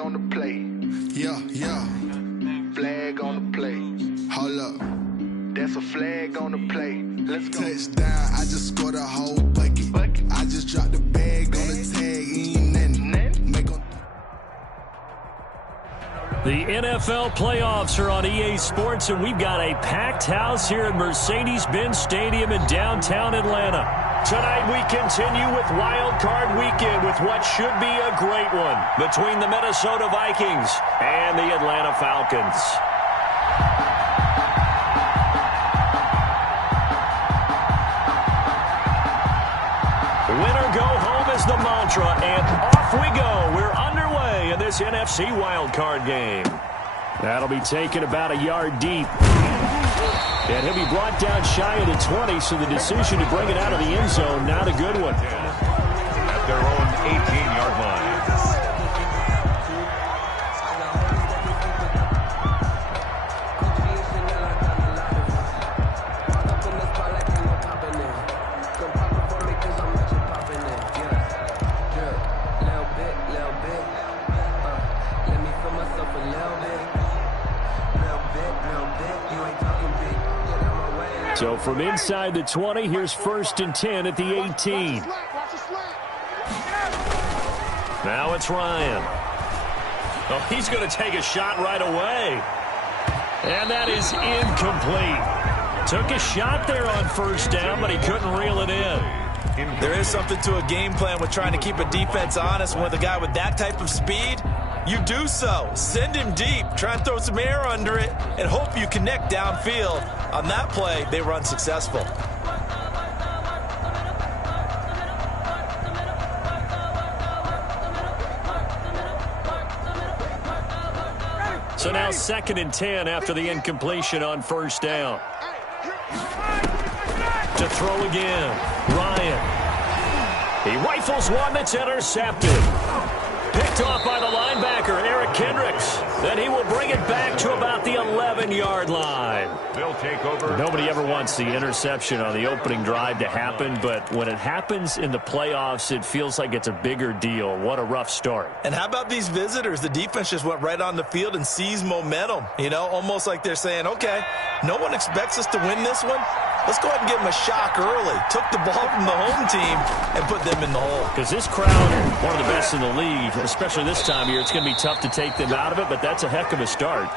on the play. Yeah. Flag on the play. Hold up. That's a flag on the play. Let's go. Touchdown, I just scored a whole bucket. I just dropped the bag on the tag, ain't nothing. Make on. The NFL playoffs are on EA Sports, and we've got a packed house here at Mercedes-Benz Stadium in downtown Atlanta. Tonight we continue with Wild Card Weekend with what should be a great one between the Minnesota Vikings and the Atlanta Falcons. Winner go home is the mantra, and off we go. We're underway in this NFC wildcard game. That'll be taken about a yard deep. And he'll be brought down shy of the 20, so the decision to bring it out of the end zone, not a good one. At their own 18-yard line. So from inside the 20, here's 1st and 10 at the 18. Now it's Ryan. Oh, he's going to take a shot right away. And that is incomplete. Took a shot there on 1st down, but he couldn't reel it in. There is something to a game plan with trying to keep a defense honest. With a guy with that type of speed, you do so. Send him deep. Try and throw some air under it and hope you connect downfield. On that play, they were unsuccessful. So now 2nd and 10 after the incompletion on 1st down. To throw again, Ryan. He rifles one that's intercepted. Picked off by the linebacker, Eric Kendricks. Then he will bring it back to about the 11-yard line. They'll take over. Nobody ever wants the interception on the opening drive to happen, but when it happens in the playoffs, it feels like it's a bigger deal. What a rough start. And how about these visitors? The defense just went right on the field and seized momentum. You know, almost like they're saying, okay, no one expects us to win this one. Let's go ahead and give them a shock early. Took the ball from the home team and put them in the hole. Because this crowd, one of the best in the league, especially this time of year, it's going to be tough to take them out of it, but that's a heck of a start.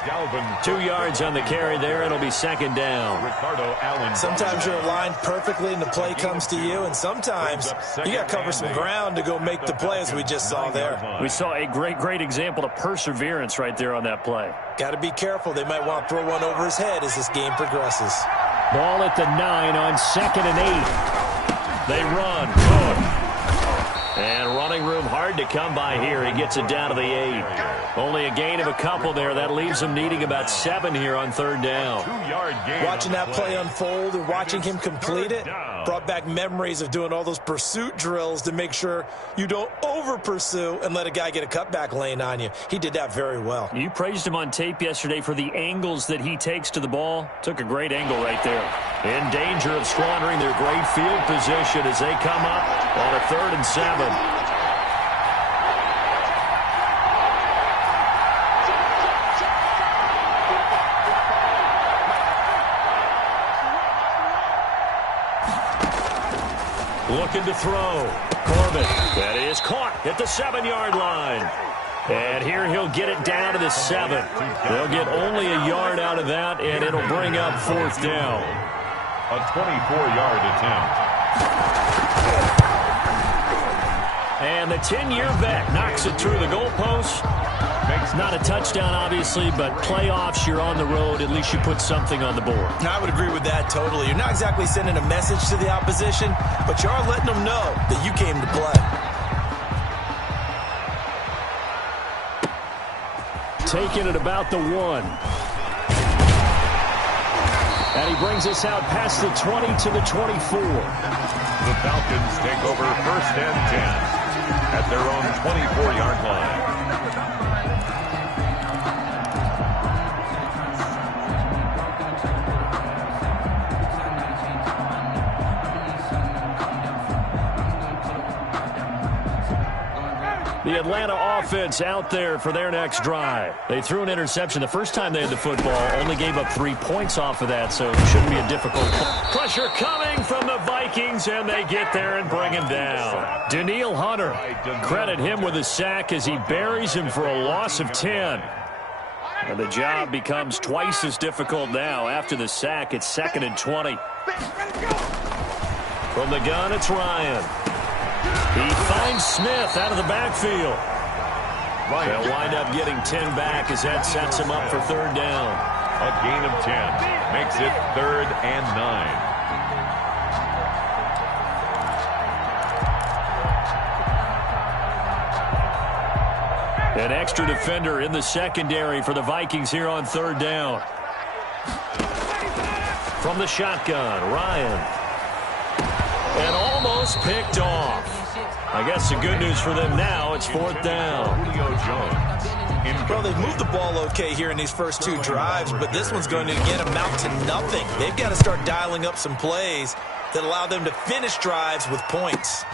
2 yards on the carry there. It'll be 2nd down. Sometimes you're aligned perfectly and the play comes to you, and sometimes you got to cover some ground to go make the play, as we just saw there. We saw a great example of perseverance right there on that play. Got to be careful. They might want to throw one over his head as this game progresses. Ball at the 9 on 2nd and 8. They run. Good. And running room hard to come by here. He gets it down to the 8. Only a gain of a couple there. That leaves him needing about 7 here on 3rd down. 2-yard gain. Watching that play unfold and watching him complete it brought back memories of doing all those pursuit drills to make sure you don't over-pursue and let a guy get a cutback lane on you. He did that very well. You praised him on tape yesterday for the angles that he takes to the ball. Took a great angle right there. In danger of squandering their great field position as they come up on a 3rd and 7. Looking to throw. Corbin. That is caught at the 7-yard line. And here he'll get it down to the 7. They'll get only a yard out of that, and it'll bring up 4th down. A 24-yard attempt. And the 10-year vet knocks it through the goalpost. Not a touchdown, obviously, but playoffs, you're on the road. At least you put something on the board. I would agree with that totally. You're not exactly sending a message to the opposition, but you are letting them know that you came to play. Taking it about the 1. And he brings us out past the 20 to the 24. The Falcons take over 1st and 10 at their own 24-yard line. The Atlanta offense out there for their next drive. They threw an interception the first time they had the football, only gave up 3 points off of that, so it shouldn't be a difficult pressure coming from the Vikings, and they get there and bring him down. Danielle Hunter, credit him with a sack as he buries him for a loss of 10. And the job becomes twice as difficult now. After the sack, it's 2nd and 20. From the gun, it's Ryan. He finds Smith out of the backfield. They'll wind up getting 10 back as that sets him up for 3rd down. A gain of 10 makes it 3rd and 9. An extra defender in the secondary for the Vikings here on 3rd down. From the shotgun, Ryan. And almost picked off. I guess the good news for them now, it's 4th down. Well, they've moved the ball okay here in these first 2 drives, but this one's going to again amount to nothing. They've got to start dialing up some plays that allow them to finish drives with points.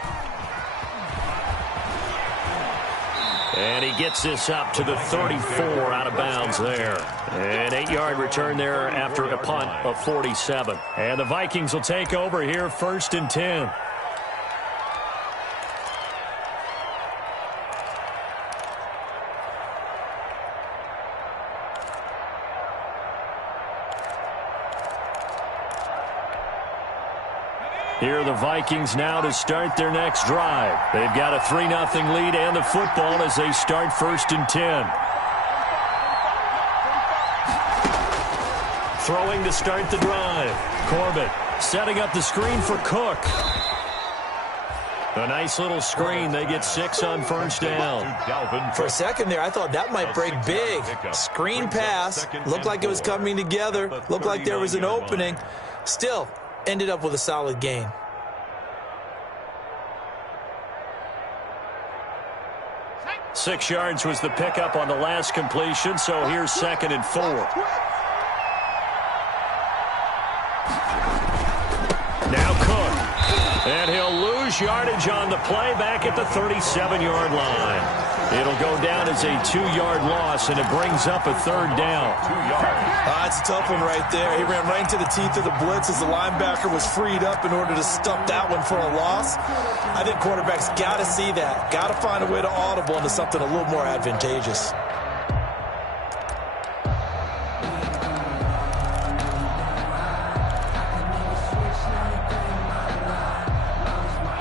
And he gets this up to the 34 out of bounds there. An 8-yard return there after a punt of 47. And the Vikings will take over here 1st and 10. Here are the Vikings now to start their next drive. They've got a 3-0 lead and the football as they start 1st and 10. Throwing to start the drive. Corbett setting up the screen for Cook. A nice little screen. They get 6 on 1st down. For a second there, I thought that might break big. Screen pass. Looked like it was coming together. Looked like there was an opening. Still, ended up with a solid gain. Six yards was the pickup on the last completion, so here's 2nd and 4. Now Cook. And he'll lose yardage on the play back at the 37-yard line. It'll go down as a 2-yard loss, and it brings up a 3rd down. 2 yards. It's a tough one right there. He ran right into the teeth of the blitz as the linebacker was freed up in order to stuff that one for a loss. I think quarterbacks got to see that. Got to find a way to audible into something a little more advantageous.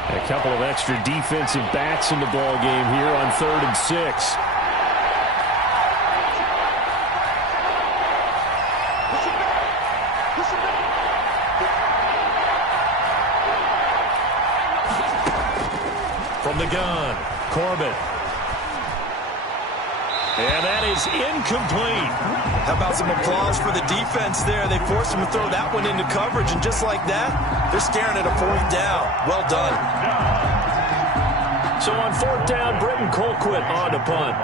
A couple of extra defensive backs in the ball game here on 3rd and 6. From the gun, Corbett. And that is incomplete. How about some applause for the defense there? They forced him to throw that one into coverage, and just like that, they're staring at a 4th down. Well done. So on 4th down, Britton Colquitt on to punt.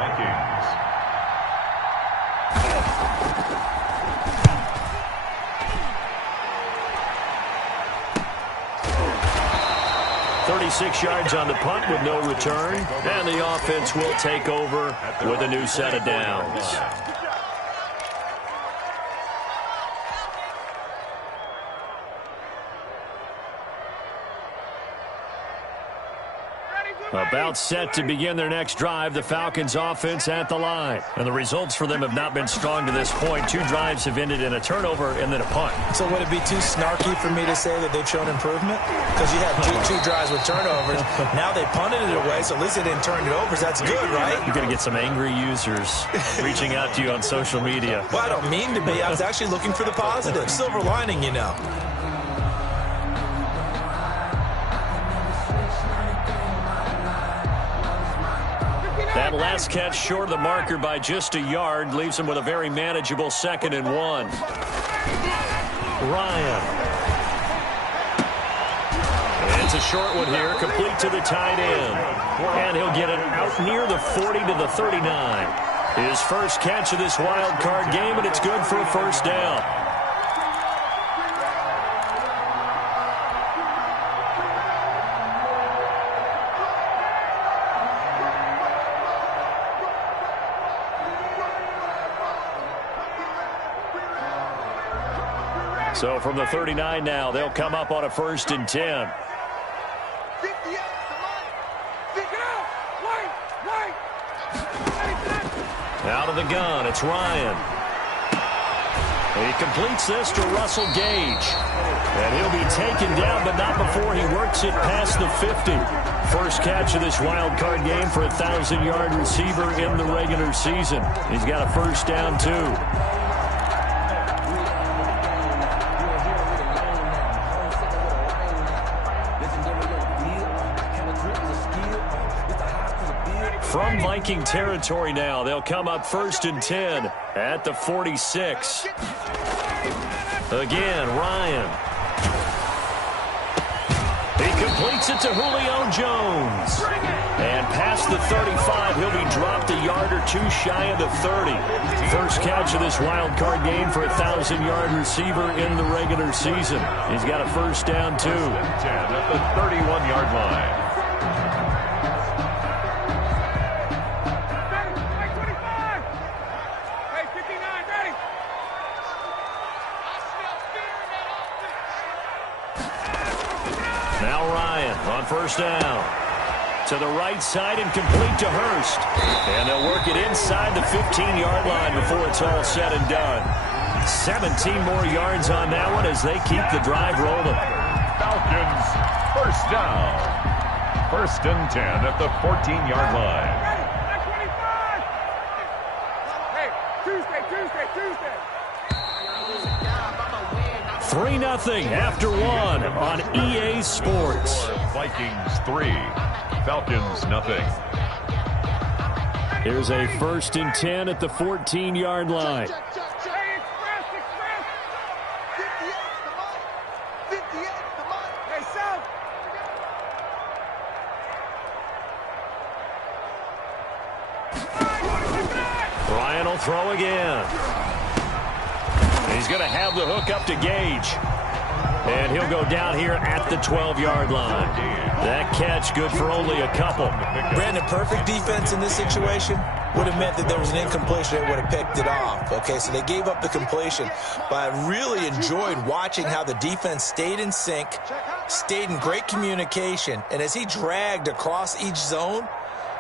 36 yards on the punt with no return. And the offense will take over with a new set of downs. About set to begin their next drive, the Falcons offense at the line. And the results for them have not been strong to this point. 2 drives have ended in a turnover and then a punt. So would it be too snarky for me to say that they've shown improvement? Because you had two drives with turnovers. Now they punted it away, so at least they didn't turn it over. So that's good, right? You're going to get some angry users reaching out to you on social media. Well, I don't mean to be. I was actually looking for the positive. Silver lining, you know. That last catch short of the marker by just a yard leaves him with a very manageable 2nd and 1. Ryan. It's a short one here, complete to the tight end. And he'll get it out near the 40 to the 39. His first catch of this wild card game, and it's good for a 1st down. So from the 39 now, they'll come up on a 1st and 10. Out of the gun, it's Ryan. And he completes this to Russell Gage. And he'll be taken down, but not before he works it past the 50. First catch of this wild card game for a 1,000-yard receiver in the regular season. He's got a first down, too. From Viking territory now, they'll come up 1st and 10 at the 46. Again, Ryan. He completes it to Julio Jones. And past the 35, he'll be dropped a yard or two shy of the 30. First catch of this wild card game for a 1,000-yard receiver in the regular season. He's got a first down, too. 10 at the 31-yard line. Now Ryan on first down. To the right side and complete to Hurst. And they'll work it inside the 15-yard line before it's all said and done. 17 more yards on that one as they keep the drive rolling. Falcons, first down. 1st and 10 at the 14-yard line. 3-0 after one on EA Sports. Vikings 3, Falcons nothing. Here's a 1st and 10 at the 14-yard line. Ryan will throw again. He's going to have the hook up to Gage. And he'll go down here at the 12-yard line. That catch good for only a couple. Brandon, perfect defense in this situation would have meant that there was an incompletion that would have picked it off. Okay, so they gave up the completion. But I really enjoyed watching how the defense stayed in sync, stayed in great communication. And as he dragged across each zone,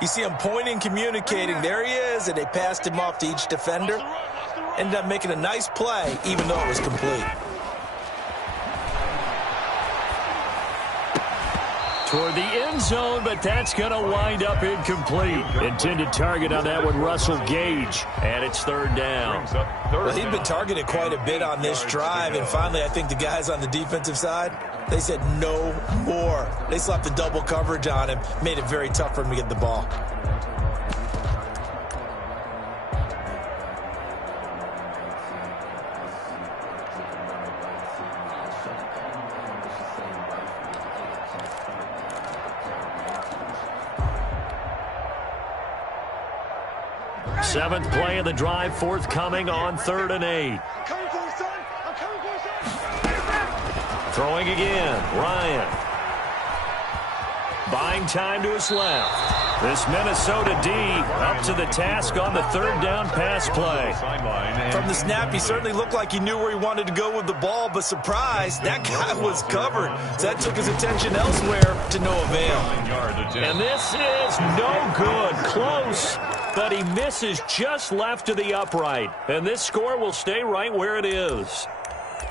you see him pointing, communicating. There he is, and they passed him off to each defender. Ended up making a nice play, even though it was complete. Toward the end zone, but that's going to wind up incomplete. Intended target on that one, Russell Gage, and it's 3rd down. Well, he'd been targeted quite a bit on this drive, and finally I think the guys on the defensive side, they said no more. They slapped the double coverage on him, made it very tough for him to get the ball. Seventh play of the drive forthcoming on 3rd and 8. Throwing again, Ryan. Buying time to his left. This Minnesota D up to the task on the 3rd down pass play. From the snap, he certainly looked like he knew where he wanted to go with the ball, but surprise, that guy was covered. So that took his attention elsewhere to no avail. And this is no good. Close. But he misses just left to the upright. And this score will stay right where it is.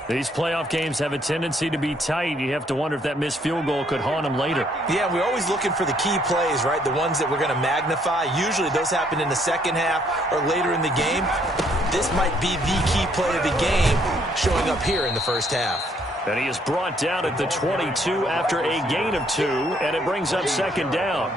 These playoff games have a tendency to be tight. You have to wonder if that missed field goal could haunt him later. Yeah, we're always looking for the key plays, right? The ones that we're going to magnify. Usually those happen in the second half or later in the game. This might be the key play of the game showing up here in the first half. And he is brought down at the 22 after a gain of 2, and it brings up 2nd down.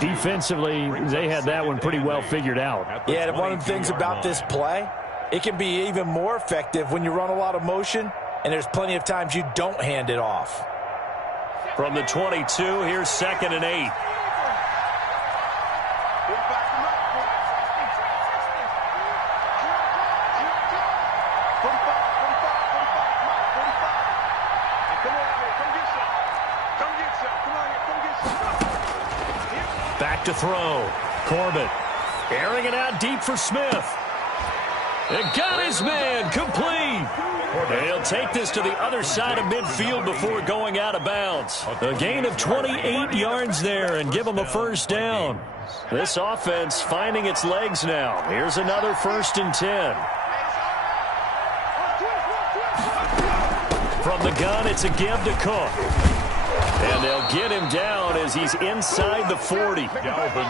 Defensively, they had that one pretty well figured out. Yeah, and one of the things about this play, it can be even more effective when you run a lot of motion, and there's plenty of times you don't hand it off. From the 22, here's 2nd and 8. Back to throw. Corbett airing it out deep for Smith. And got his man complete. And he'll take this to the other side of midfield before going out of bounds. A gain of 28 yards there and give him a first down. This offense finding its legs now. Here's another 1st and 10. From the gun, it's a give to Cook. And they'll get him down as he's inside the 40.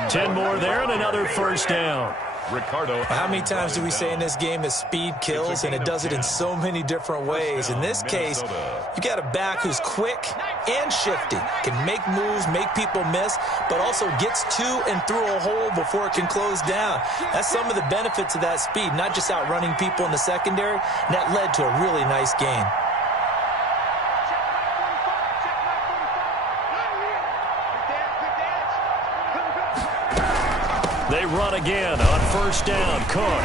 10 more there and another first down. How many times do we say in this game that speed kills, and it does it in so many different ways? In this case, you got a back who's quick and shifty, can make moves, make people miss, but also gets to and through a hole before it can close down. That's some of the benefits of that speed, not just outrunning people in the secondary, and that led to a really nice gain. They run again on first down. Cook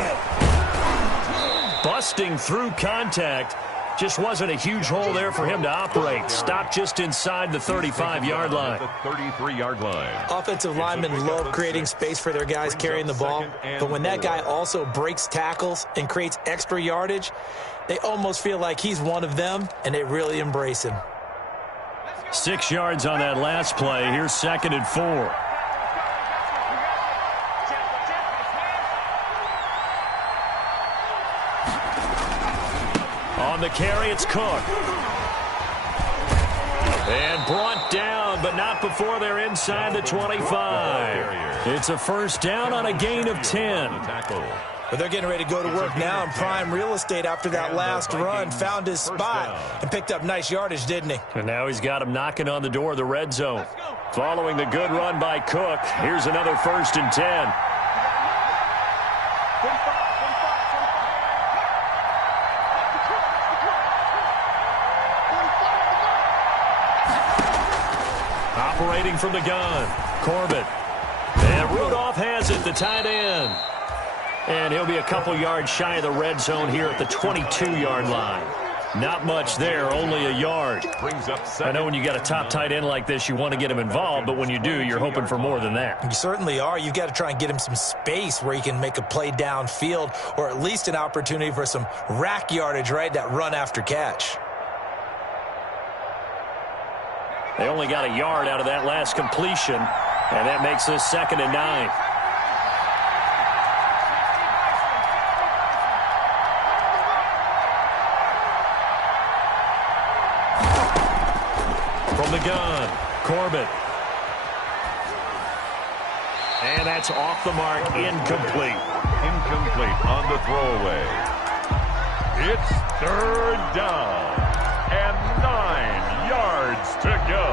busting through contact. Just wasn't a huge hole there for him to operate. Stopped just inside the 35-yard line. The 33-yard line. Offensive linemen love creating space for their guys carrying the ball, but when that guy also breaks tackles and creates extra yardage, they almost feel like he's one of them, and they really embrace him. 6 yards on that last play. Here's 2nd and 4. On the carry, it's Cook. And brought down, but not before they're inside the 25. It's a first down on a gain of 10. But they're getting ready to go to work now in prime real estate after that last run. Found his spot and picked up nice yardage, didn't he? And now he's got him knocking on the door of the red zone. Following the good run by Cook, here's another 1st and 10. Operating from the gun, Corbett. And Rudolph has it, the tight end. And he'll be a couple yards shy of the red zone here at the 22-yard line. Not much there, only a yard. I know when you got a top tight end like this, you want to get him involved, but when you do, you're hoping for more than that. You certainly are. You've got to try and get him some space where he can make a play downfield, or at least an opportunity for some rack yardage, right? That run after catch. They only got a yard out of that last completion, and that makes this 2nd and 9. From the gun, Corbett. And that's off the mark, incomplete. Incomplete on the throwaway. It's 3rd down and 9 yards to go.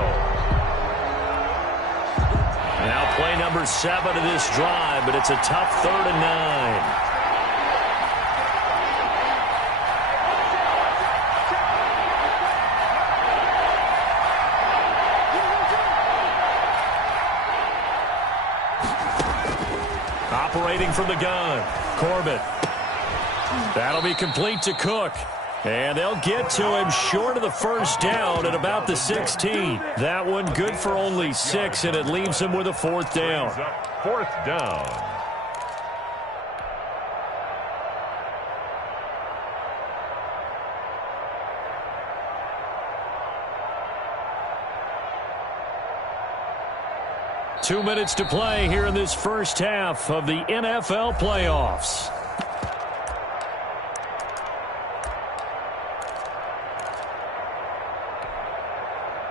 Now play number 7 of this drive, but it's a tough 3rd and 9. Operating from the gun, Corbett. That'll be complete to Cook. And they'll get to him short of the first down at about the 16. That one good for only 6, and it leaves him with a 4th down. 4th down. Two minutes to play here in this first half of the NFL playoffs.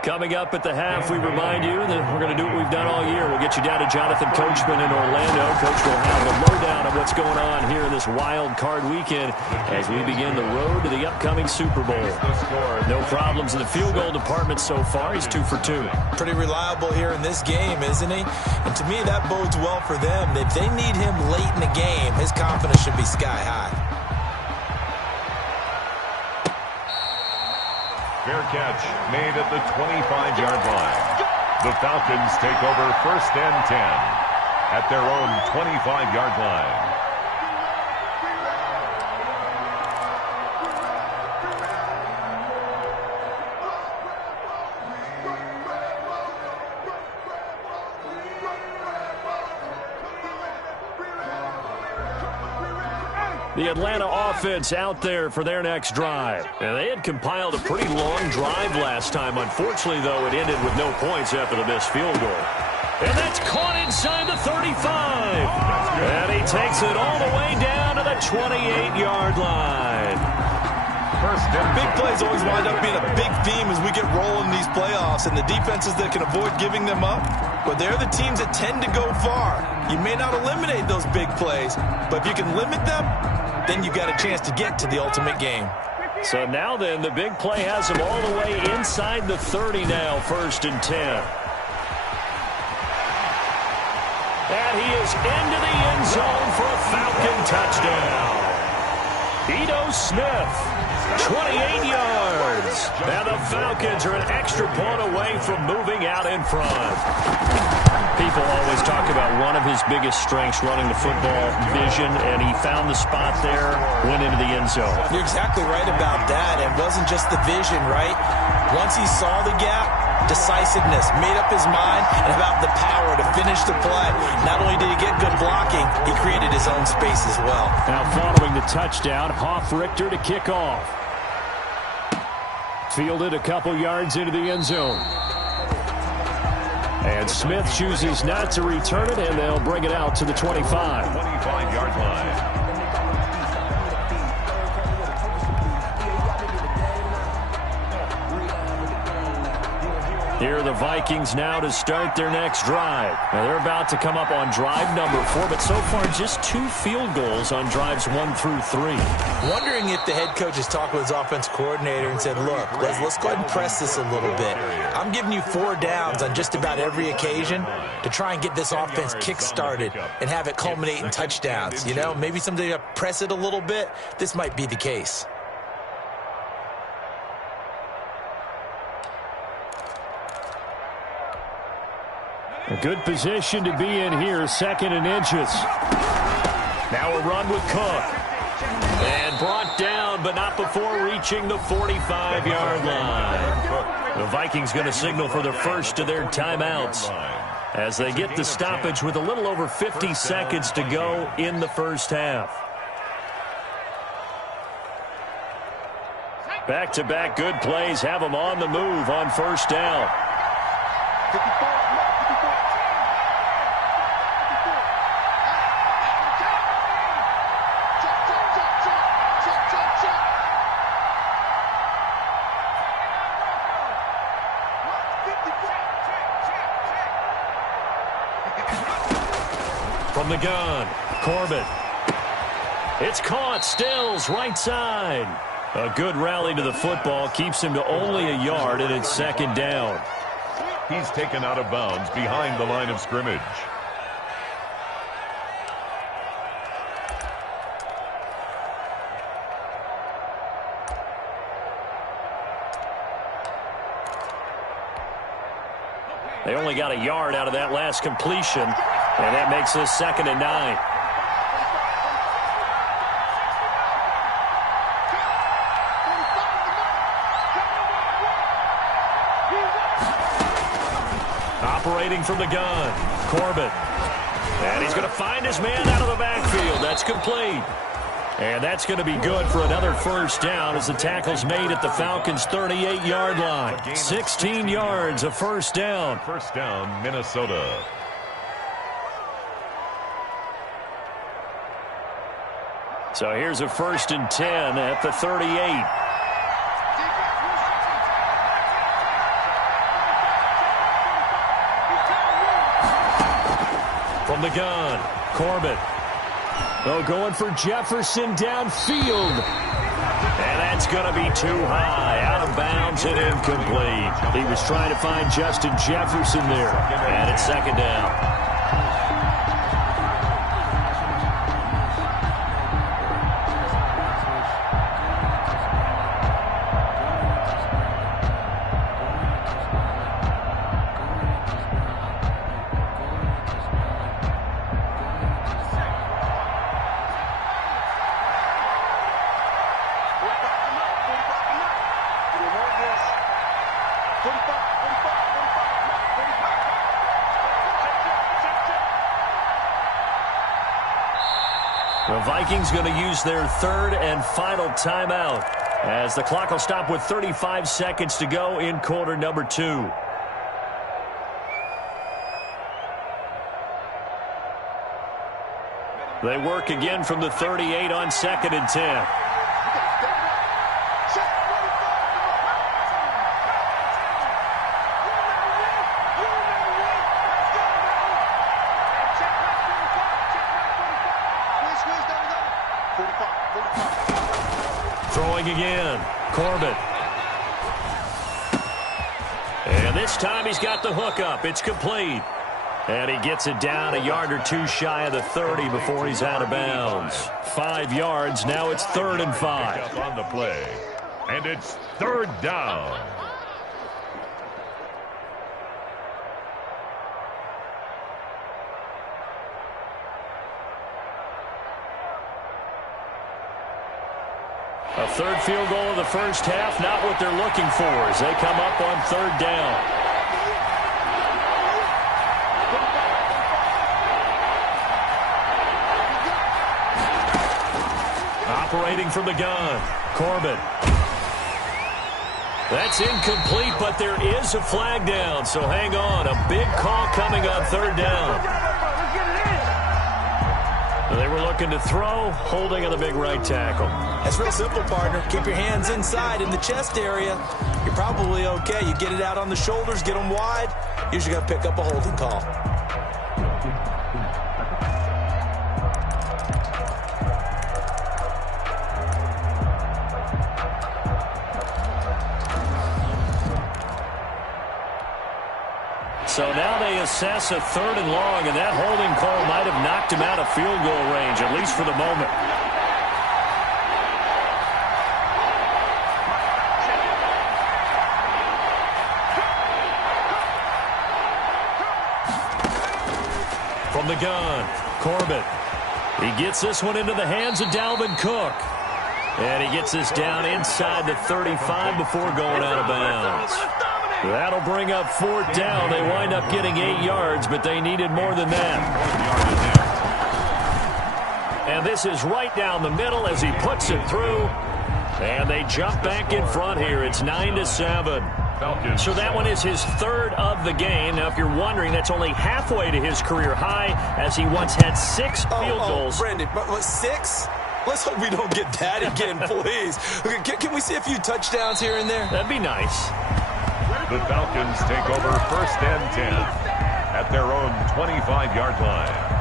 Coming up at the half, we remind you that we're going to do what we've done all year. We'll get you down to Jonathan Coachman in Orlando. Coach will have a lowdown of what's going on here this wild card weekend as we begin the road to the upcoming Super Bowl. No problems in the field goal department so far. He's 2 for 2. Pretty reliable here in this game, isn't he? And to me, that bodes well for them. If they need him late in the game, his confidence should be sky high. Fair catch made at the 25-yard line. The Falcons take over 1st and 10 at their own 25-yard line. The Atlanta offense out there for their next drive. And they had compiled a pretty long drive last time. Unfortunately, though, it ended with no points after the missed field goal. And that's caught inside the 35. And he takes it all the way down to the 28-yard line. Big plays always wind up being a big theme as we get rolling these playoffs, and the defenses that can avoid giving them up, but they're the teams that tend to go far. You may not eliminate those big plays, but if you can limit them, then you got a chance to get to the ultimate game. So now then, the big play has him all the way inside the 30 now, 1st and 10. And he is into the end zone for a Falcon touchdown. Ito Smith, 28 yards. And the Falcons are an extra point away from moving out in front. People always talk about one of his biggest strengths running the football, vision, and he found the spot there, went into the end zone. You're exactly right about that. It wasn't just the vision, right? Once he saw the gap, decisiveness, made up his mind, and about the power to finish the play. Not only did he get good blocking, he created his own space as well. Now following the touchdown, Hoff-Richter to kick off. Fielded a couple yards into the end zone. And Smith chooses not to return it, and they'll bring it out to the 25. 25-yard line. Here are the Vikings now to start their next drive. Now they're about to come up on drive number 4, but so far just 2 field goals on drives 1 through 3. Wondering if the head coach has talked with his offense coordinator and said, look, let's go ahead and press this a little bit. I'm giving you 4 downs on just about every occasion to try and get this offense kick-started and have it culminate in touchdowns. You know, maybe someday to press it a little bit. This might be the case. A good position to be in here, 2nd and inches. Now a run with Cook. And brought down, but not before reaching the 45-yard line. The Vikings going to signal for the first of their timeouts as they get the stoppage with a little over 50 seconds to go in the first half. Back-to-back good plays have them on the move on first down. From the gun, Corbett. It's caught, Stills, right side. A good rally to the football keeps him to only a yard, and it's 2nd down. He's taken out of bounds behind the line of scrimmage. They only got a yard out of that last completion, and that makes this 2nd and 9. Operating from the gun, Corbett. And he's going to find his man out of the backfield. That's complete. And that's going to be good for another first down as the tackle's made at the Falcons' 38-yard line. 16 yards, a first down. First down, Minnesota. So here's a 1st and 10 at the 38. From the gun, Corbett. Oh, going for Jefferson downfield. And that's going to be too high. Out of bounds and incomplete. He was trying to find Justin Jefferson there. And it's 2nd down. The Vikings going to use their third and final timeout as the clock will stop with 35 seconds to go in quarter number 2. They work again from the 38 on 2nd and 10. Throwing again, Corbett. And this time he's got the hook up. It's complete. And he gets it down a yard or two shy of the 30 before he's out of bounds. 5 yards. Now it's 3rd and 5. On the play. And it's 3rd down. A third field goal of the first half, not what they're looking for as they come up on 3rd down. Operating from the gun, Corbett. That's incomplete, but there is a flag down, so hang on. A big call coming on 3rd down. They were looking to throw, holding on the big right tackle. That's real simple, partner. Keep your hands inside in the chest area. You're probably okay. You get it out on the shoulders, get them wide. Usually got to pick up a holding call. So now they assess a 3rd and long, and that holding call might have knocked him out of field goal range, at least for the moment. From the gun, Corbett. He gets this one into the hands of Dalvin Cook. And he gets this down inside the 35 before going out of bounds. That'll bring up 4th down. They wind up getting 8 yards, but they needed more than that. And this is right down the middle as he puts it through. And they jump back in front here. It's 9-7. So that one is his 3rd of the game. Now, if you're wondering, that's only halfway to his career high, as he once had 6 field goals. Brendan, but 6? Let's hope we don't get that again, please. Can we see a few touchdowns here and there? That'd be nice. The Falcons take over 1st and 10 at their own 25-yard line.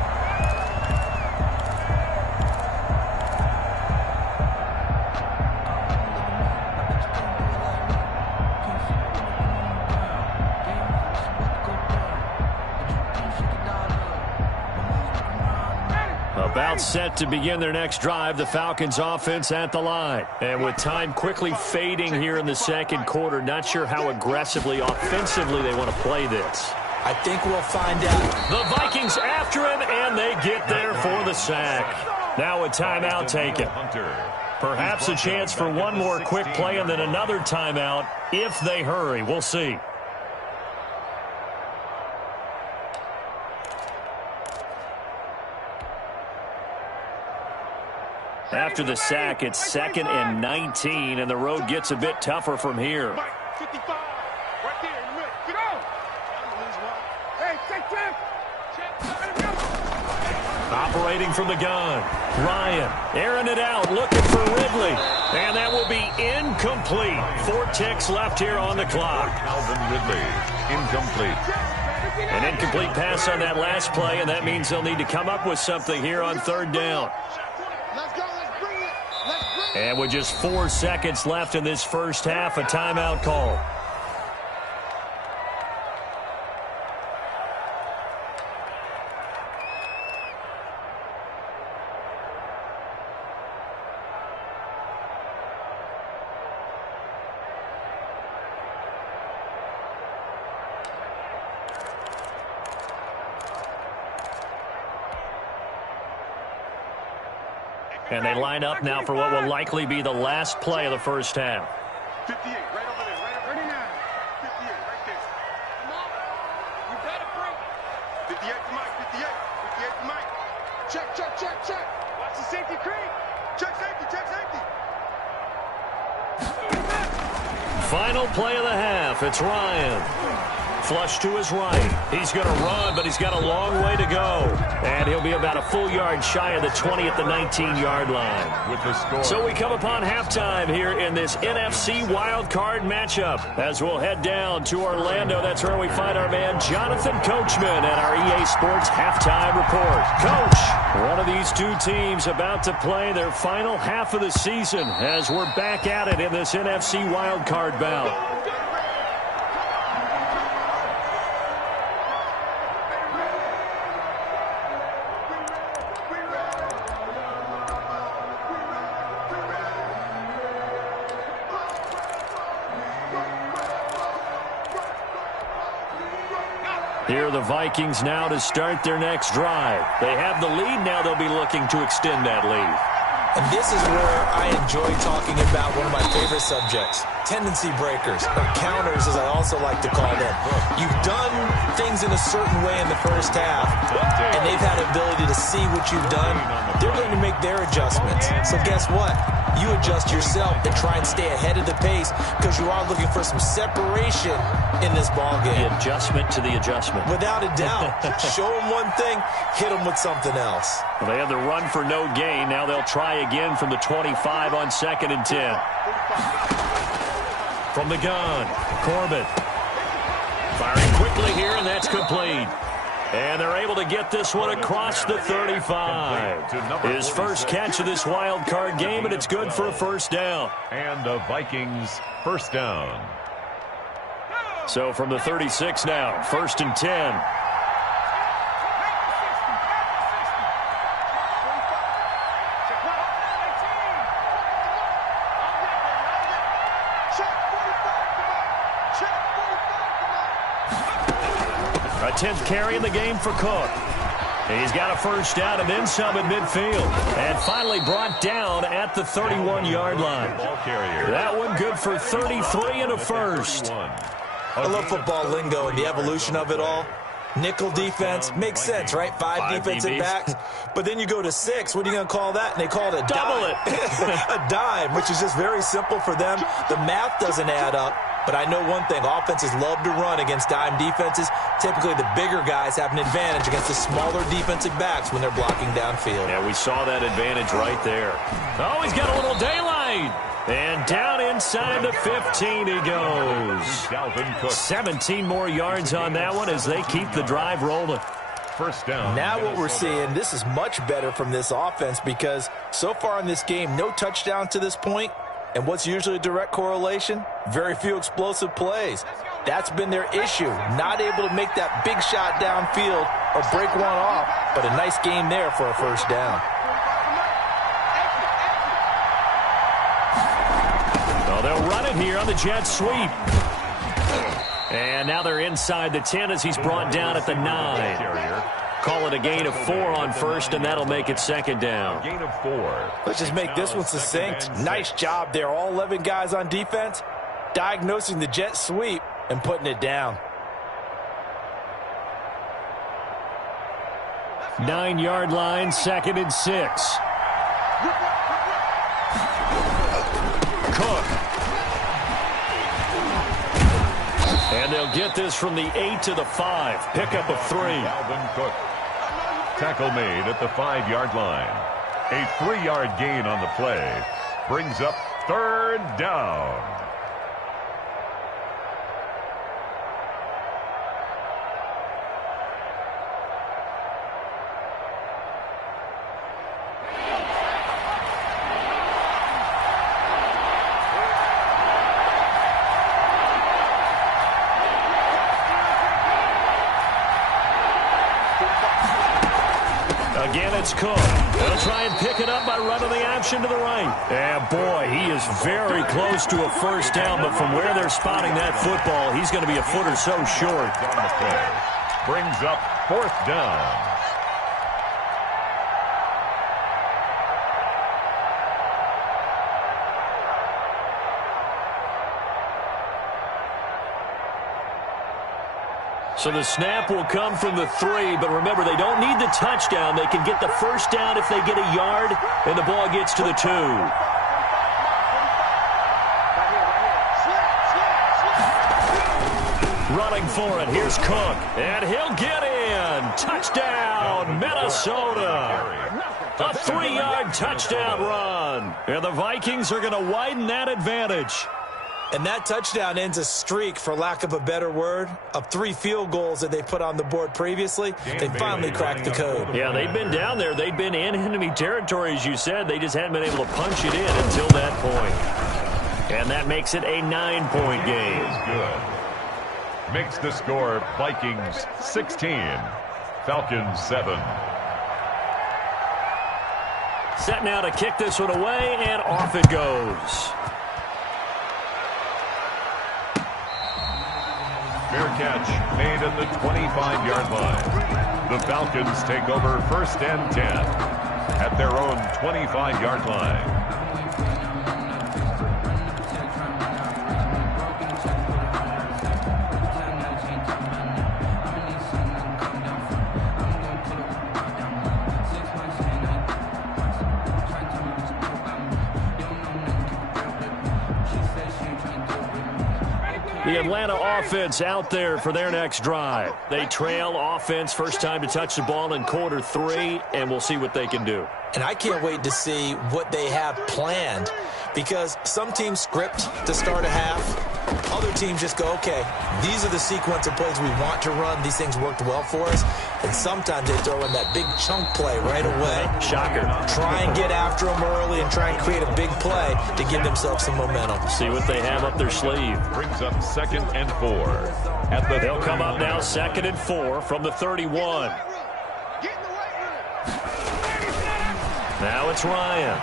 About set to begin their next drive, the Falcons offense at the line. And with time quickly fading here in the 2nd quarter, not sure how aggressively, offensively they want to play this. I think we'll find out. The Vikings after him, and they get there for the sack. Now a timeout taken. Perhaps a chance for one more quick play and then another timeout if they hurry. We'll see. After the sack, it's 2nd and 19, and the road gets a bit tougher from here. Operating from the gun, Ryan airing it out, looking for Ridley, and that will be incomplete. 4 ticks left here on the clock. Calvin Ridley, incomplete. An incomplete pass on that last play, and that means they'll need to come up with something here on 3rd down. And with just 4 seconds left in this first half, a timeout call. And they line up now for what will likely be the last play of the first half. 58, right over there, right 39. 58, right there. You better break. 58 to Mike, 58. 58 to Mike. Check. Watch the final play of the half. It's Ryan. Flush to his right. He's going to run, but he's got a long way to go. And he'll be about a full yard shy of the 20 at the 19-yard line. With the score. So we come upon halftime here in this NFC wild card matchup. As we'll head down to Orlando, that's where we find our man Jonathan Coachman at our EA Sports halftime report. Coach, one of these two teams about to play their final half of the season as we're back at it in this NFC wild card bout. Here are the Vikings now to start their next drive. They have the lead. Now they'll be looking to extend that lead. And this is where I enjoy talking about one of my favorite subjects, tendency breakers, or counters as I also like to call them. You've done things in a certain way in the first half, and they've had the ability to see what you've done. They're going to make their adjustments. So guess what? You adjust yourself and try and stay ahead of the pace because you are looking for some separation in this ballgame. The adjustment to the adjustment. Without a doubt. Show them one thing, hit them with something else. Well, they have the run for no gain. Now they'll try again from the 25 on 2nd and 10. From the gun, Corbett. Firing quickly here, and that's complete. And they're able to get this one across the 35. His first catch of this wild card game, and it's good for a first down. And the Vikings first down. So from the 36 now, 1st and 10. A 10th carry in the game for Cook. He's got a first down and then some at midfield. And finally brought down at the 31-yard line. That one good for 33 and a first. I love football lingo and the evolution of it all. Nickel defense makes sense, right? Five defensive backs. But then you go to 6. What are you going to call that? And they call it a double dime. A dime, which is just very simple for them. The math doesn't add up. But I know one thing. Offenses love to run against dime defenses. Typically, the bigger guys have an advantage against the smaller defensive backs when they're blocking downfield. Yeah, we saw that advantage right there. Oh, he's got a little daylight. And down inside the 15 he goes. 17 more yards on that one as they keep the drive rolling. First down. Now what we're seeing, this is much better from this offense because so far in this game, no touchdown to this point. And what's usually a direct correlation? Very few explosive plays. That's been their issue. Not able to make that big shot downfield or break one off, but a nice game there for a first down. Well, they'll run it here on the jet sweep. And now they're inside the 10 as he's brought down at the 9. Call it a gain of 4 on first, and that'll make it 2nd down. Gain of 4. Let's just make this one succinct. Nice job there. All 11 guys on defense diagnosing the jet sweep and putting it down. 9-yard line, 2nd and 6. Cook. And they'll get this from the 8 to the 5. Pickup of 3. Alvin Cook. Tackle made at the 5-yard line. A 3-yard gain on the play. Brings up 3rd down. Again, it's Cook. They'll try and pick it up by running the option to the right. And boy, he is very close to a first down, but from where they're spotting that football, he's going to be a foot or so short. On the play. Brings up 4th down. So the snap will come from the 3, but remember, they don't need the touchdown. They can get the first down if they get a yard, and the ball gets to the 2. Running for it. Here's Cook. And he'll get in. Touchdown, Minnesota. A 3-yard touchdown run. And the Vikings are going to widen that advantage. And that touchdown ends a streak, for lack of a better word, of 3 field goals that they put on the board previously. They finally cracked the code. Yeah, they've been down there. They've been in enemy territory, as you said. They just hadn't been able to punch it in until that point. And that makes it a 9-point game. Good. Makes the score Vikings 16, Falcons 7. Set now to kick this one away, and off it goes. Fair catch made at the 25-yard line. The Falcons take over 1st and 10 at their own 25-yard line. The Atlanta offense out there for their next drive. They trail offense, first time to touch the ball in quarter 3, and we'll see what they can do. And I can't wait to see what they have planned, because some teams script to start a half. Other teams just go, okay, these are the sequence of plays we want to run. These things worked well for us. And sometimes they throw in that big chunk play right away. Shocker. Try and get after them early and try and create a big play to give themselves some momentum. See what they have up their sleeve. Brings up 2nd and 4. They'll come up now 2nd and 4 from the 31. Now it's Ryan.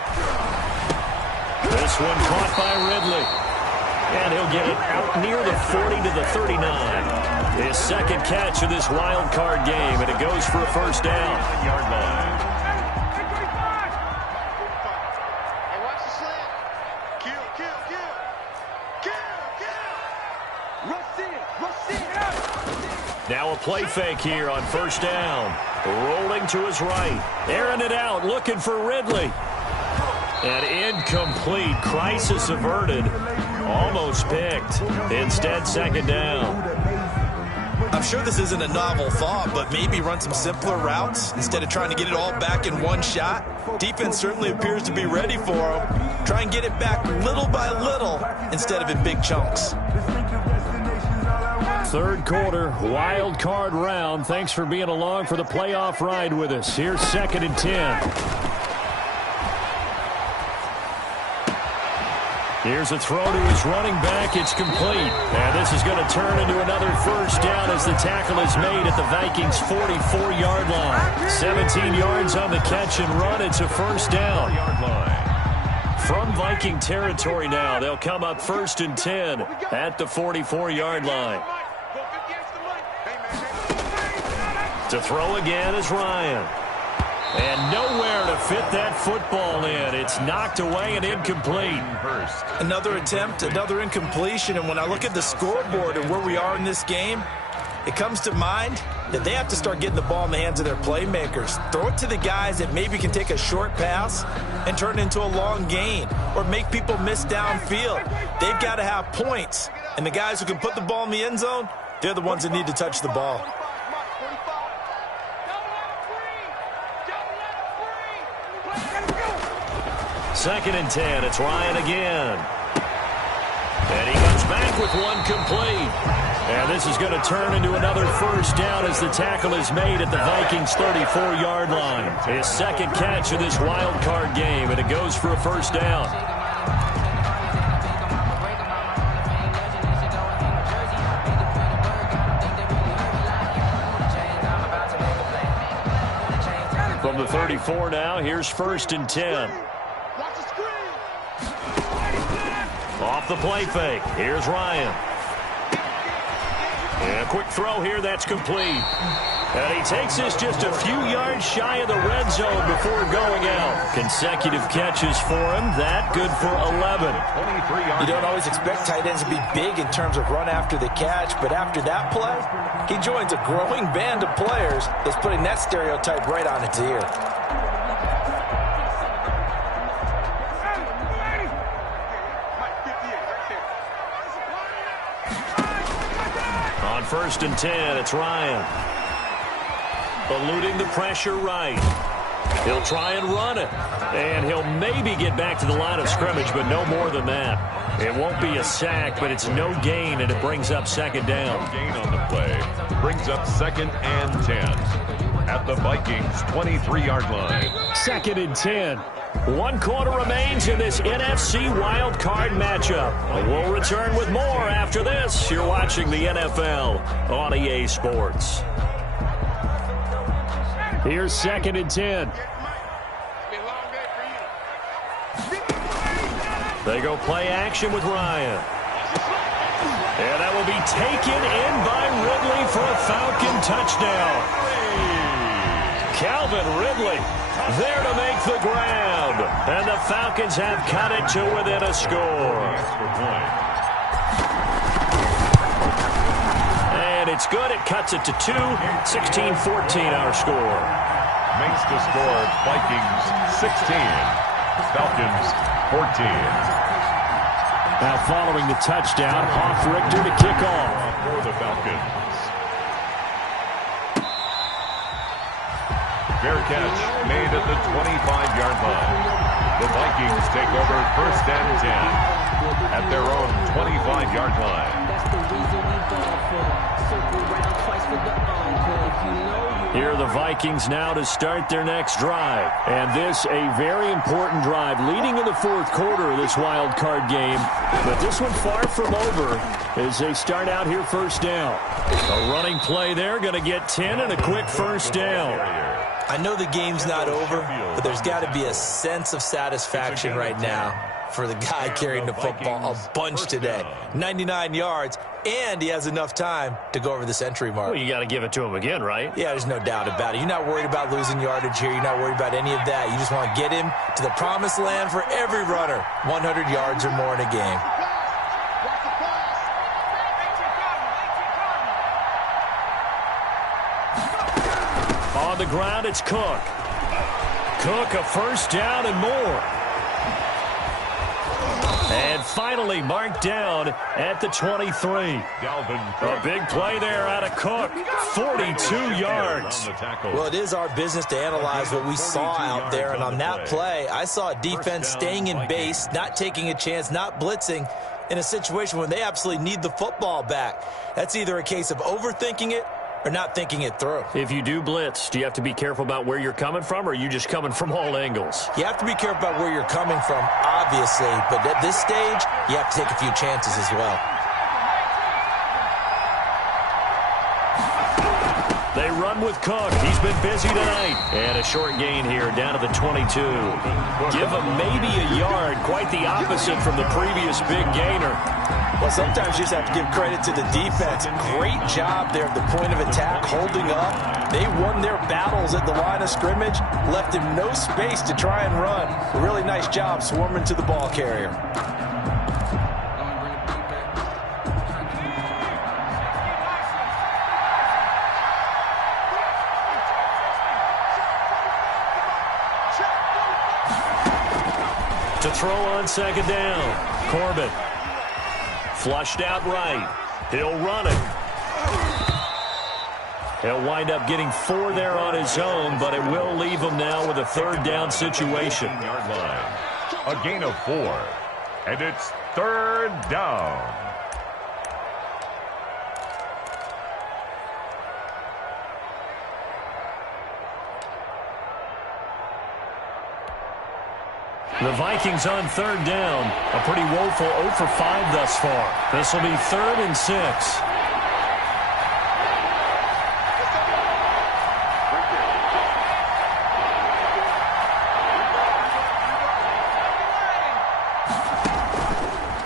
This one caught by Ridley. And he'll get it out near the 40 to the 39. His second catch of this wild card game, and it goes for a first down. Yard line. Hey, watch the slant. Kill. Now a play fake here on first down. Rolling to his right. Airing it out, looking for Ridley. And incomplete. Crisis averted. Almost picked. Instead, second down. I'm sure this isn't a novel thought, but maybe run some simpler routes instead of trying to get it all back in one shot. Defense certainly appears to be ready for them. Try and get it back little by little instead of in big chunks. Third quarter, wild card round. Thanks for being along for the playoff ride with us. Here's 2nd and 10. Here's a throw to his running back. It's complete. And this is going to turn into another first down as the tackle is made at the Vikings' 44-yard line. 17 yards on the catch and run. It's a first down. From Viking territory now, they'll come up 1st and 10 at the 44-yard line. To throw again is Ryan. And nowhere to fit that football in. It's knocked away and incomplete. Another attempt, another incompletion. And when I look at the scoreboard and where we are in this game, it comes to mind that they have to start getting the ball in the hands of their playmakers. Throw it to the guys that maybe can take a short pass and turn it into a long gain or make people miss downfield. They've got to have points. And the guys who can put the ball in the end zone, they're the ones that need to touch the ball. Second and 10. It's Ryan again. And he comes back with one complete. And this is going to turn into another first down as the tackle is made at the Vikings' 34-yard line. His second catch of this wild card game, and it goes for a first down. From the 34 now, here's 1st and 10. Off the play fake. Here's Ryan. And a quick throw here. That's complete. And he takes this just a few yards shy of the red zone before going out. Consecutive catches for him. That good for 11. You don't always expect tight ends to be big in terms of run after the catch, but after that play, he joins a growing band of players that's putting that stereotype right on its ear. 1st and 10. It's Ryan. Eluding the pressure right. He'll try and run it. And he'll maybe get back to the line of scrimmage, but no more than that. It won't be a sack, but it's no gain, and it brings up 2nd down. No gain on the play. Brings up 2nd and 10 at the Vikings' 23-yard line. 2nd and 10. 1 quarter remains in this NFC wild card matchup. We'll return with more after this. You're watching the NFL on EA Sports. Here's 2nd and 10. They go play action with Ryan. And that will be taken in by Ridley for a Falcon touchdown. Calvin Ridley there to make the grab. And the Falcons have cut it to within a score. And it's good. It cuts it to 2. 16-14 our score. Makes the score Vikings 16. Falcons 14. Now following the touchdown, Richter to kick off. For the Falcons. Fair catch made at the 25-yard line. The Vikings take over 1st and 10 at their own 25-yard line. That's the reason we ball for. Circle round twice for the encore. If you know you... Here are the Vikings now to start their next drive. And this a very important drive leading in the 4th quarter of this wild card game. But this one far from over as they start out here 1st down. A running play there, going to get 10 and a quick 1st down. I know the game's not over, but there's got to be a sense of satisfaction right now for the guy carrying the football a bunch today. 99 yards, and he has enough time to go over this entry mark. Well, you got to give it to him again, right? Yeah, there's no doubt about it. You're not worried about losing yardage here. You're not worried about any of that. You just want to get him to the promised land for every runner. 100 yards or more in a game. On the ground, it's Cook. Cook, a 1st down and more. And finally marked down at the 23. A big play there out of Cook. 42 yards. Well, it is our business to analyze what we saw out there. And on that play, I saw a defense staying in base, not taking a chance, not blitzing in a situation when they absolutely need the football back. That's either a case of overthinking it or not thinking it through. If you do blitz, do you have to be careful about where you're coming from, or are you just coming from all angles? You have to be careful about where you're coming from, obviously, but at this stage, you have to take a few chances as well. They run with Cook. He's been busy tonight. And a short gain here down to the 22. Give him maybe a yard. Quite the opposite from the previous big gainer. Well, sometimes you just have to give credit to the defense. Great job there at the point of attack, holding up. They won their battles at the line of scrimmage, left him no space to try and run. A really nice job swarming to the ball carrier. To throw on 2nd down. Corbett. Flushed out right. He'll run it. He'll wind up getting 4 there on his own, but it will leave him now with a 3rd down situation. Yard line. A gain of 4. And it's 3rd down. The Vikings on 3rd down. A pretty woeful 0 for 5 thus far. This will be 3rd and 6.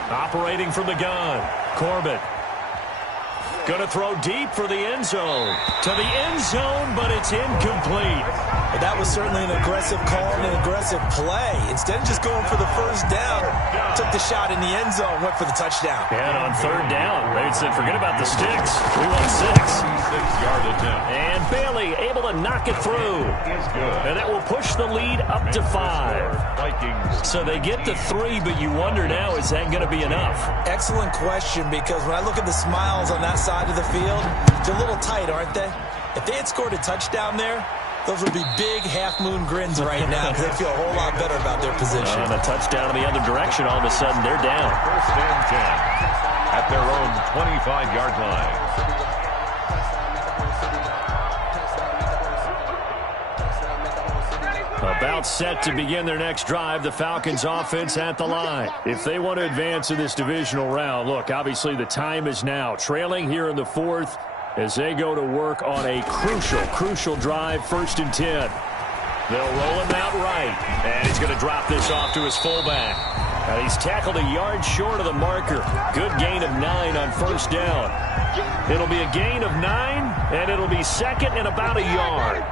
Operating from the gun. Corbett. Going to throw deep for the end zone. To the end zone, but it's incomplete. Well, that was certainly an aggressive call and an aggressive play. Instead of just going for the 1st down, took the shot in the end zone, went for the touchdown. And on 3rd down, they said, forget about the sticks. We want 6. 6-yard attempt. And Bailey able to knock it through. And that will push the lead up to 5. Vikings. So they get the 3, but you wonder now, is that going to be enough? Excellent question, because when I look at the smiles on that side of the field, they're a little tight, aren't they? If they had scored a touchdown there, those would be big half-moon grins right now because they feel a whole lot better about their position. And a touchdown in the other direction, all of a sudden they're down. First and 10 at their own 25-yard line. About set to begin their next drive, the Falcons offense at the line. If they want to advance in this divisional round, look, obviously the time is now. Trailing here in the 4th as they go to work on a crucial drive, 1st and 10. They'll roll him out right, and he's going to drop this off to his fullback. Now he's tackled a yard short of the marker. Good gain of 9 on 1st down. It'll be a gain of 9, and it'll be 2nd and about a yard.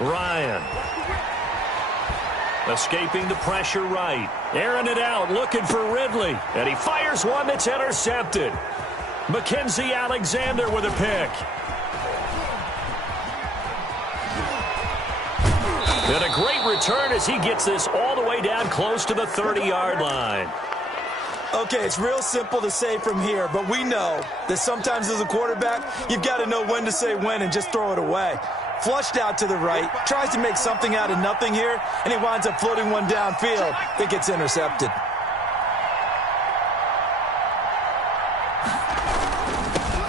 Ryan. Escaping the pressure right. Airing it out, looking for Ridley. And he fires one that's intercepted. Mackenzie Alexander with a pick. And a great return as he gets this all the way down close to the 30-yard line. Okay, it's real simple to say from here, but we know that sometimes as a quarterback, you've got to know when to say when and just throw it away. Flushed out to the right, tries to make something out of nothing here, and he winds up floating one downfield that gets intercepted.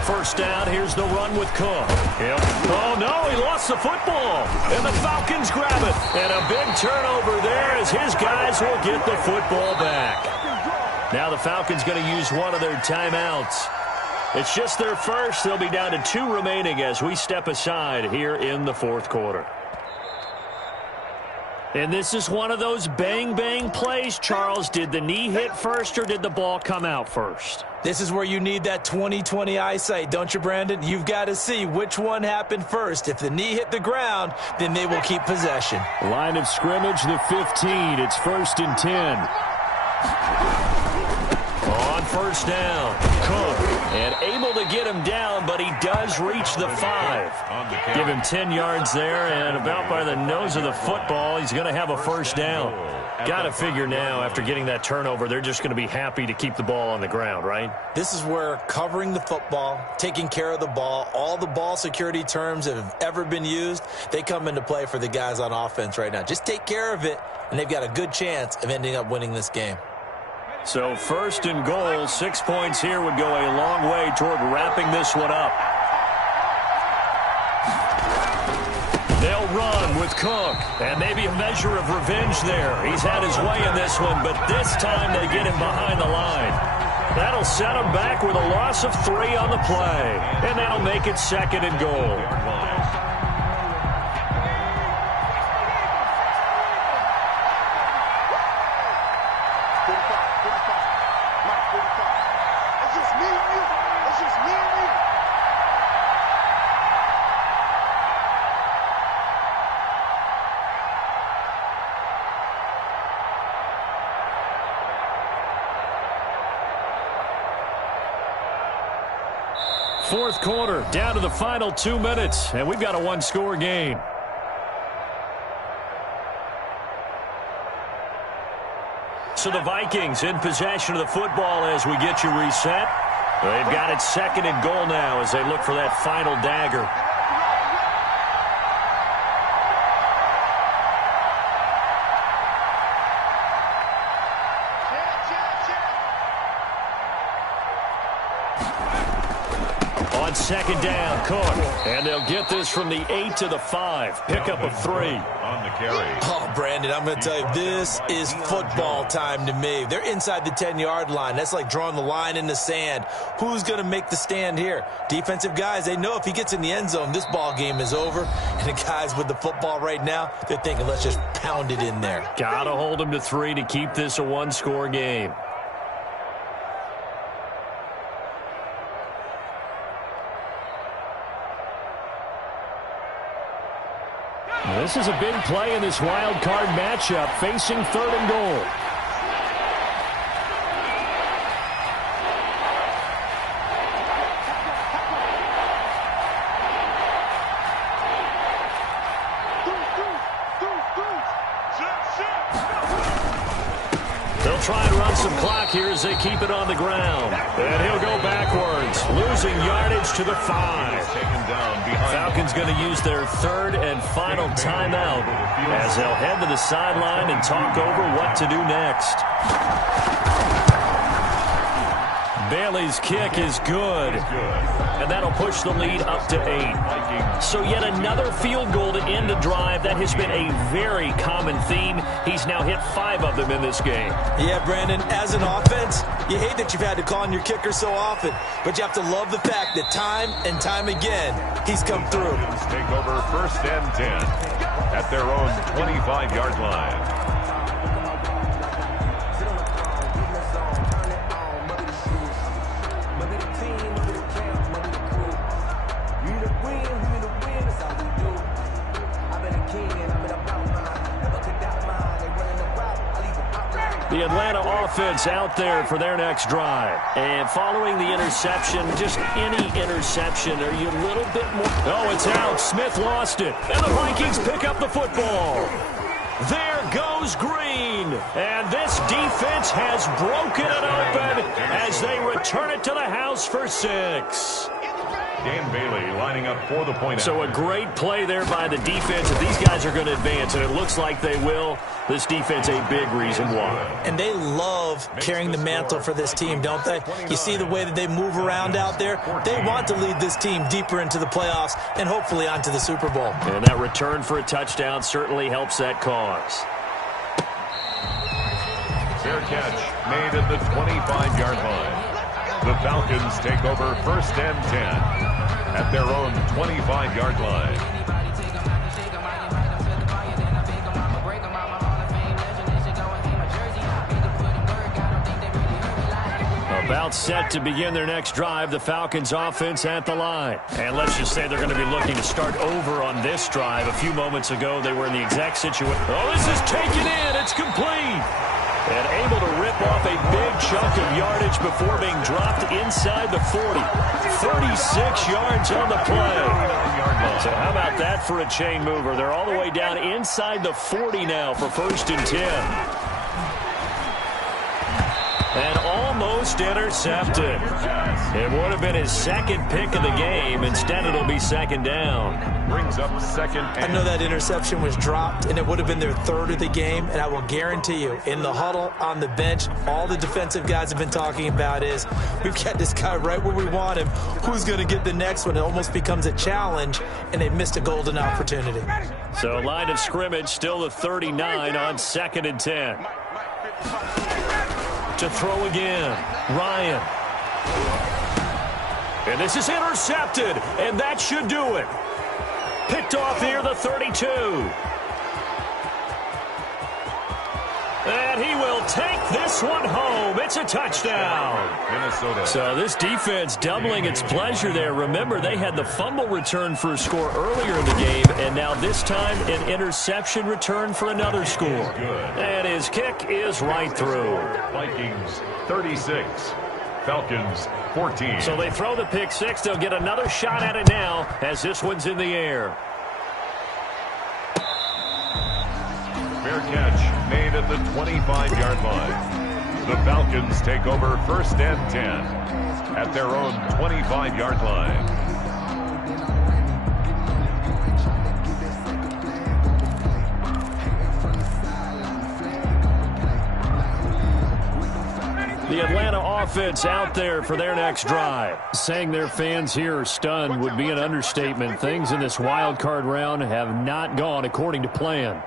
First down, here's the run with Cook. Yep. Oh, no, he lost the football. And the Falcons grab it. And a big turnover there as his guys will get the football back. Now the Falcons going to use one of their timeouts. It's just their first. They'll be down to 2 remaining as we step aside here in the 4th quarter. And this is one of those bang-bang plays, Charles. Did the knee hit first or did the ball come out first? This is where you need that 20/20 eyesight, don't you, Brandon? You've got to see which one happened first. If the knee hit the ground, then they will keep possession. Line of scrimmage, the 15. It's 1st and 10. On 1st down, Cook, and able to get him down, but he does reach the 5. Give him 10 yards there, and about by the nose of the football, he's going to have a 1st down. Got to figure now, after getting that turnover, they're just going to be happy to keep the ball on the ground, right? This is where covering the football, taking care of the ball, all the ball security terms that have ever been used, they come into play for the guys on offense right now. Just take care of it, and they've got a good chance of ending up winning this game. So 1st and goal, 6 points here would go a long way toward wrapping this one up. They'll run with Cook, and maybe a measure of revenge there. He's had his way in this one, but this time they get him behind the line. That'll set him back with a loss of 3 on the play, and that'll make it 2nd and goal. Fourth quarter, down to the final 2 minutes, and we've got a 1-score game. So the Vikings in possession of the football as we get you reset. They've got it 2nd and goal now as they look for that final dagger. On 2nd down, Cook. And they'll get this from the 8 to the 5. Pickup of 3. On the carry. Oh, Brandon, I'm going to tell you, this is football time to me. They're inside the 10-yard line. That's like drawing the line in the sand. Who's going to make the stand here? Defensive guys, they know if he gets in the end zone, this ball game is over. And the guys with the football right now, they're thinking, let's just pound it in there. Got to hold them to 3 to keep this a 1-score game. This is a big play in this wild card matchup, facing 3rd and goal. They'll try and run some clock here as they keep it on the ground. And he'll go backwards, losing yardage to the 5. Falcons going to use their third and final timeout as they'll head to the sideline and talk over what to do next. Bailey's kick is good, and that'll push the lead up to 8. So yet another field goal to end the drive. That has been a very common theme. He's now hit 5 of them in this game. Yeah, Brandon, as an offense, you hate that you've had to call on your kicker so often, but you have to love the fact that time and time again, he's come through. Take over 1st and 10 at their own 25-yard line. The Atlanta offense out there for their next drive. And following the interception, just any interception, are you a little bit more? Oh, it's out. Smith lost it. And the Vikings pick up the football. There goes Green. And this defense has broken it open as they return it to the house for 6. Dan Bailey lining up for the point. So a great play there by the defense. If these guys are going to advance, and it looks like they will, this defense a big reason why. And they love carrying the mantle for this team, don't they? You see the way that they move around out there? They want to lead this team deeper into the playoffs and hopefully onto the Super Bowl. And that return for a touchdown certainly helps that cause. Fair catch made at the 25-yard line. The Falcons take over 1st and 10 at their own 25-yard line. About set to begin their next drive, the Falcons offense at the line. And let's just say they're going to be looking to start over on this drive. A few moments ago, they were in the exact situation. Oh, this is taken in. It's complete. And able to rip off a big chunk of yardage before being dropped inside the 40. 36 yards on the play. So how about that for a chain mover? They're all the way down inside the 40 now for 1st and 10. And almost intercepted. It would have been his second pick of the game. Instead, it'll be 2nd down. Brings up 2nd. I know that interception was dropped, and it would have been their 3rd of the game. And I will guarantee you, in the huddle, on the bench, all the defensive guys have been talking about is, we've got this guy right where we want him. Who's going to get the next one? It almost becomes a challenge, and they missed a golden opportunity. So line of scrimmage, still the 39 on 2nd and 10. To throw again, Ryan. And this is intercepted, and that should do it. Picked off here, the 32. And he will take this one home. It's a touchdown. Minnesota. So this defense doubling its pleasure there. Remember, they had the fumble return for a score earlier in the game, and now this time an interception return for another score. And his kick is right through. Vikings 36, Falcons 14. So they throw the pick 6. They'll get another shot at it now as this one's in the air. Fair catch made at the 25-yard line. The Falcons take over 1st and 10 at their own 25-yard line. The Atlanta offense out there for their next drive. Saying their fans here are stunned would be an understatement. Things in this wild card round have not gone according to plan.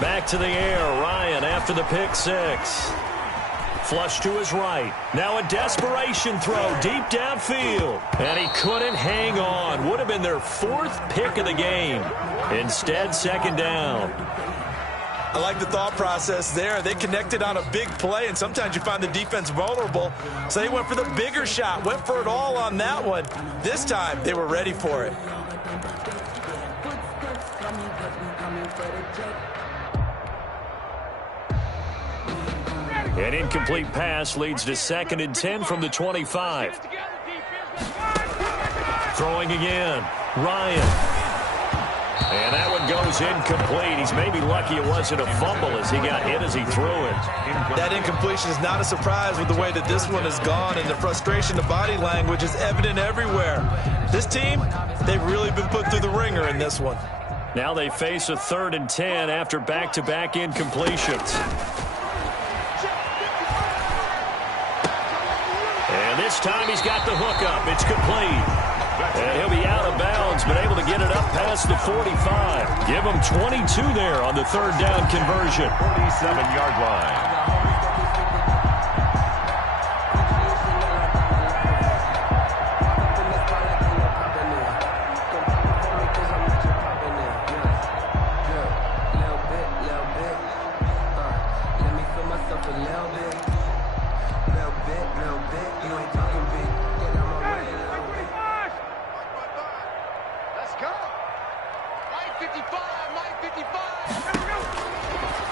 Back to the air, Ryan after the pick 6. Flush to his right. Now a desperation throw deep downfield. And he couldn't hang on. Would have been their 4th pick of the game. Instead, 2nd down. I like the thought process there. They connected on a big play, and sometimes you find the defense vulnerable. So they went for the bigger shot, went for it all on that one. This time, they were ready for it. An incomplete pass leads to 2nd and 10 from the 25. Throwing again. Ryan. And that one goes incomplete. He's maybe lucky it wasn't a fumble as he got hit as he threw it. That incompletion is not a surprise with the way that this one has gone, and the frustration, the body language is evident everywhere. This team, they've really been put through the ringer in this one. Now they face a 3rd and 10 after back-to-back incompletions. And this time he's got the hook up. It's complete. And he'll be out of bounds, but able to get it up past the 45. Give him 22 there on the 3rd down conversion. 47-yard line.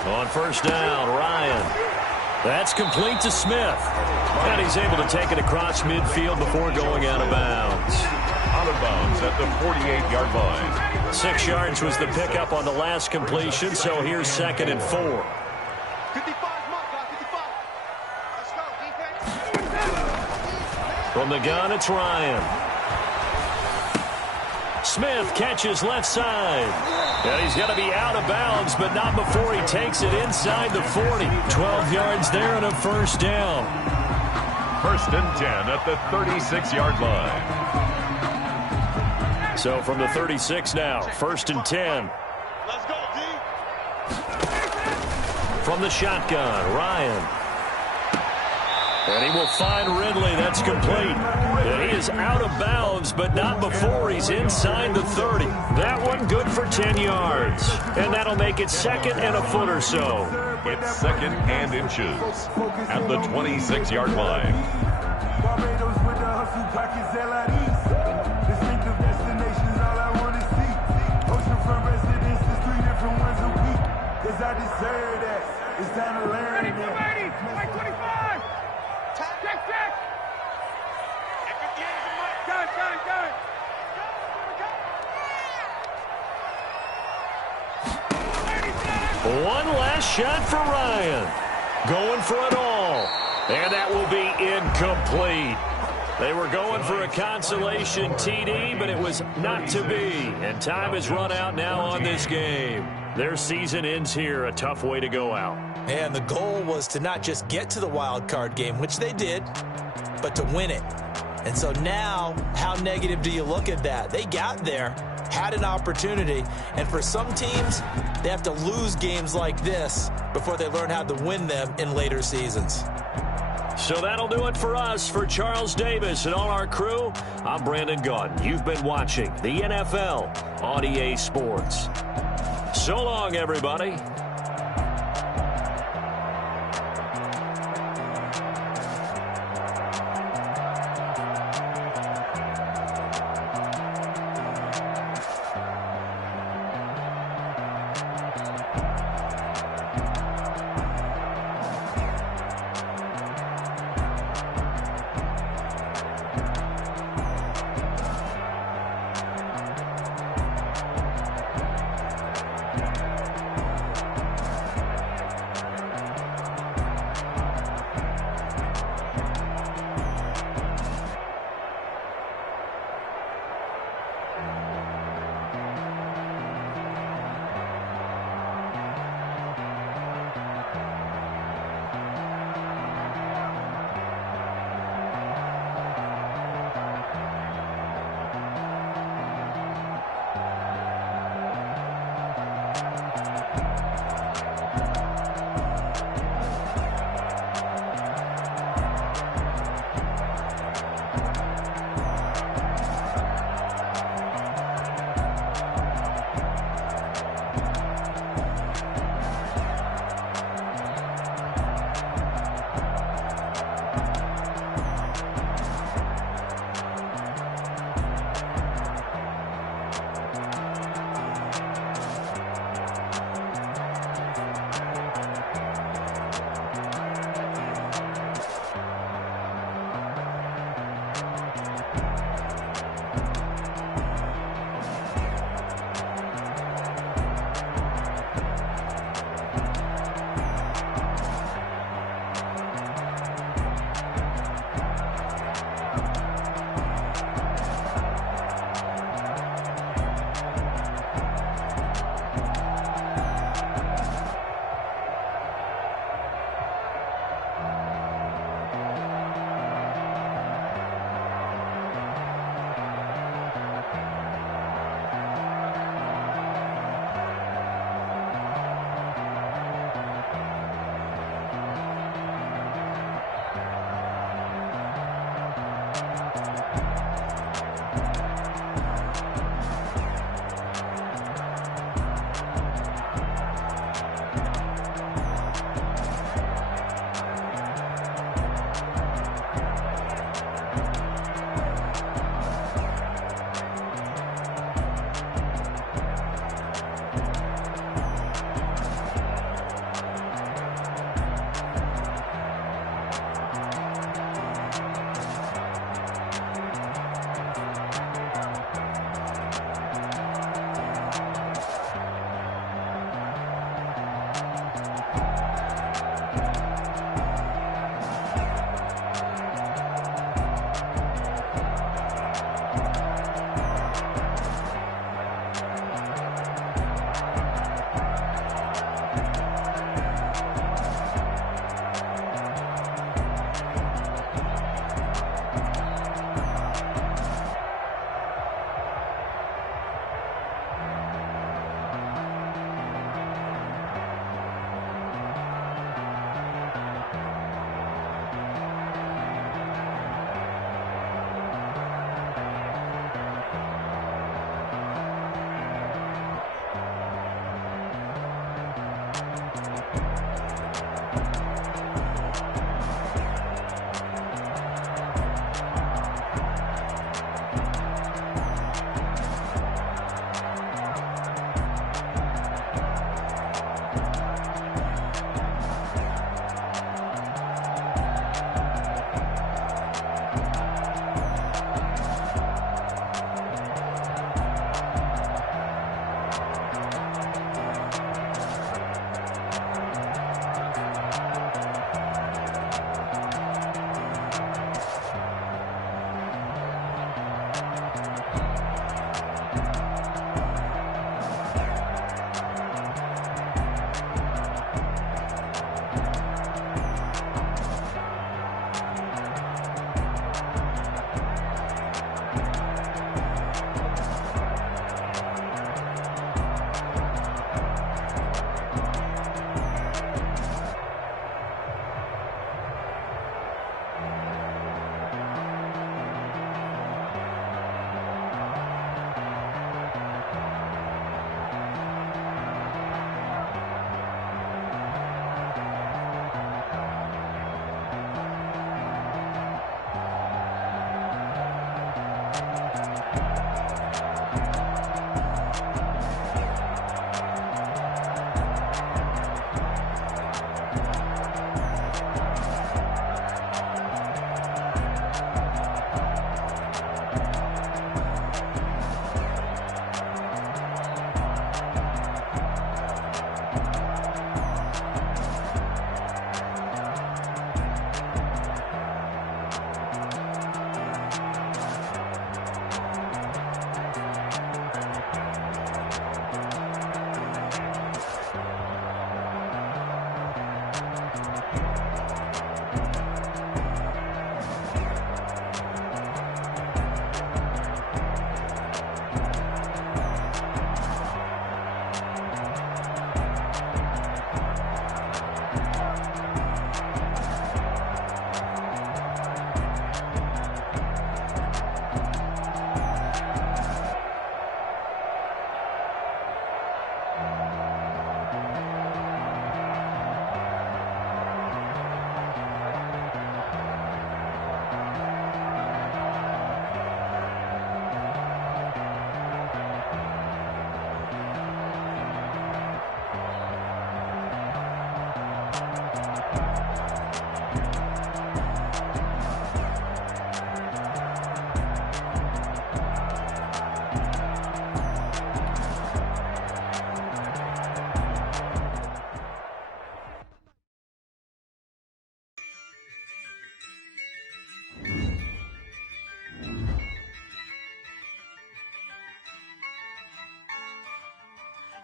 On 1st down, Ryan. That's complete to Smith. And he's able to take it across midfield before going out of bounds. Out of bounds at the 48-yard line. 6 yards was the pickup on the last completion, so here's 2nd and 4. 55, mark, 55. Let's go, defense. From the gun, it's Ryan. Smith catches left side. And he's going to be out of bounds, but not before he takes it inside the 40. 12 yards there and a 1st down. 1st and 10 at the 36-yard line. So from the 36 now, 1st and 10. Let's go, D. From the shotgun, Ryan. And he will find Ridley. That's complete. And he is out of bounds, but not before he's inside the 30. That one good for 10 yards. And that'll make it 2nd and a foot or so. It's 2nd and inches at the 26-yard line. Barbados with the hustle pockets, LIDs. Distinctive destinations, all I want to see. Oceanfront residences, 3 different ones a week. Cause I deserve that. It's time to learn that. Ready, like 25. Check. Got it. One last shot for Ryan. Going for it all. And that will be incomplete. They were going for a consolation TD, but it was not to be. And time has run out now on this game. Their season ends here, a tough way to go out. And the goal was to not just get to the wild card game, which they did, but to win it. And so now, how negative do you look at that? They got there, had an opportunity, and for some teams, they have to lose games like this before they learn how to win them in later seasons. So that'll do it for us. For Charles Davis and all our crew, I'm Brandon Gaudin. You've been watching the NFL on EA Sports. So long, everybody.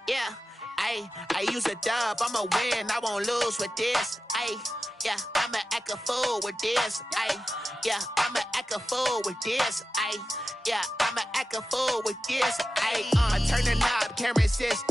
Yeah, I use a dub, I'ma win, I won't lose with this. Yeah, I'ma act a fool with this. Yeah, I'ma act a fool with this. Yeah, I'ma act a fool with this. I turn the knob, can't resist.